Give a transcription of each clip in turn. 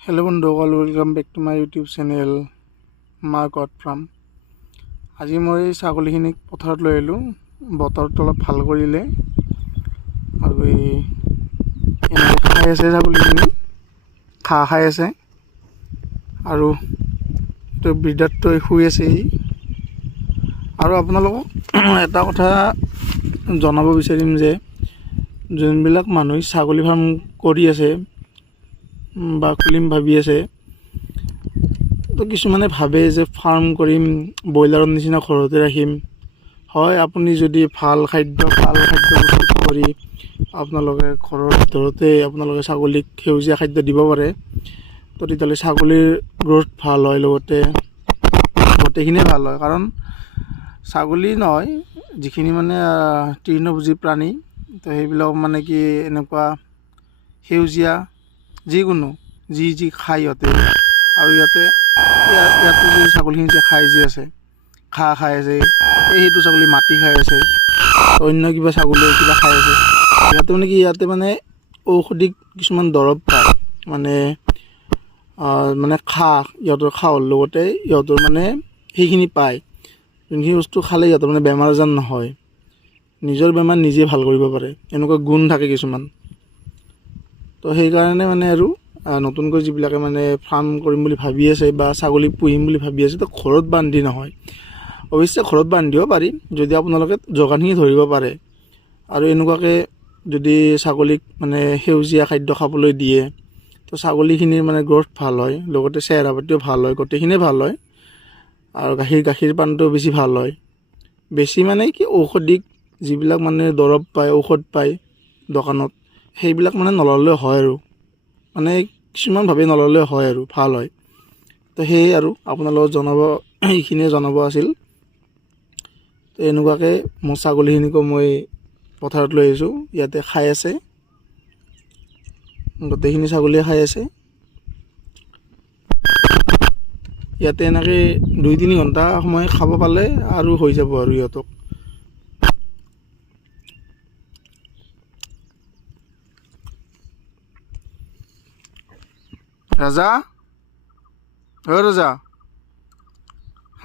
Hello' বন্ধুসকল, welcome back to my YouTube channel মাৰ গড ফাৰ্ম। আজি মই ছাগলীখিনিক পথাৰত লৈ আহিলোঁ। বতৰটো অলপ ভাল কৰিলে আৰু এনেকৈ খাই আছে ছাগলীখিনি, ঘাঁহ খাই আছে আৰু এইটো বিদ্যাৰ্থ শুই আছে সি। আৰু আপোনালোকক এটা কথা জনাব বিচাৰিম যে যোনবিলাক মানুহে ছাগলী ফাৰ্ম কৰি আছে বা খুলিম ভাবি আছে, তো কিছুমানে ভাবে যে ফাৰ্ম কৰিম, ব্ৰইলাৰৰ নিচিনা ঘৰতে ৰাখিম। হয়, আপুনি যদি ভাল খাদ্য প্ৰস্তুত কৰি আপোনালোকে ঘৰৰ ভিতৰতে আপোনালোকে ছাগলীক সেউজীয়া খাদ্য দিব পাৰে, তো তেতিয়াহ'লে ছাগলীৰ গ্ৰ'থ ভাল হয়, লগতে গোটেইখিনিয়ে ভাল হয়। কাৰণ ছাগলী নহয়, যিখিনি মানে তৃণভোজী প্ৰাণী, তো সেইবিলাক মানে কি এনেকুৱা সেউজীয়া যিকোনো যি খায় সিহঁতে। আৰু ইয়াতো যে ছাগলীখিনি যে খাই যে আছে, ঘাঁহ খাই আছে, সেইটো ছাগলী মাটি খাই আছে, অন্য কিবা ছাগলীয়ে কিবা খাই আছে। ইয়াতে মানে কি, ইয়াতে মানে ঔষধিক কিছুমান দৰৱ পায়, মানে ইহঁতৰ খাওঁৰ লগতে ইহঁতৰ মানে সেইখিনি পায়, যোনখিনি বস্তু খালে ইহঁতৰ মানে বেমাৰ আজাৰ নহয়, নিজৰ বেমাৰ নিজে ভাল কৰিব পাৰে, এনেকুৱা গুণ থাকে কিছুমান। তো সেইকাৰণে মানে আৰু নতুনকৈ যিবিলাকে মানে ফাৰ্ম কৰিম বুলি ভাবি আছে বা ছাগলী পুহিম বুলি ভাবি আছে, তো ঘৰত বান্ধি নহয়। অৱশ্যে ঘৰত বান্ধিব পাৰি যদি আপোনালোকে যোগানখিনি ধৰিব পাৰে, আৰু এনেকুৱাকৈ যদি ছাগলীক মানে সেউজীয়া খাদ্য খাবলৈ দিয়ে, তো ছাগলীখিনিৰ মানে গ্ৰ'থ ভাল হয়, লগতে চেহেৰা পাতিও ভাল হয়, গোটেইখিনিয়ে ভাল হয়। আৰু গাখীৰ পানটোও বেছি ভাল হয়। বেছি মানে কি, ঔষধিক যিবিলাক মানে দৰৱ পায়, ঔষধ পায় দোকানত, সেইবিলাক মানে নল'লেও হয়, আৰু মানে কিছুমান ভাৱে নল'লেও হয় আৰু ভাল হয়। তো সেয়ে আৰু আপোনালোকক এইখিনিয়ে জনাব আছিল। তো এনেকুৱাকৈ মোৰ ছাগলীখিনিকো মই পথাৰত লৈ আহিছোঁ, ইয়াতে খাই আছে, গোটেইখিনি ছাগলীয়ে খাই আছে। ইয়াতে এনেকৈ 2-3 ঘণ্টা সময় খাব পালে আৰু হৈ যাব আৰু ইহঁতক। ৰাজা, ৰাজা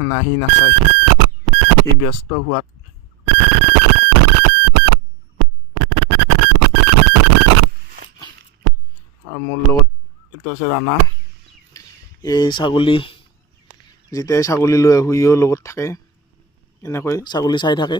নাহি নাচায়, সি ব্যস্ত হোৱাত। আৰু মোৰ লগত এইটো আছে ৰাণা। এই ছাগলী, যেতিয়াই ছাগলী লৈ আহোঁ ইও লগত থাকে, এনেকৈ ছাগলী চাই থাকে।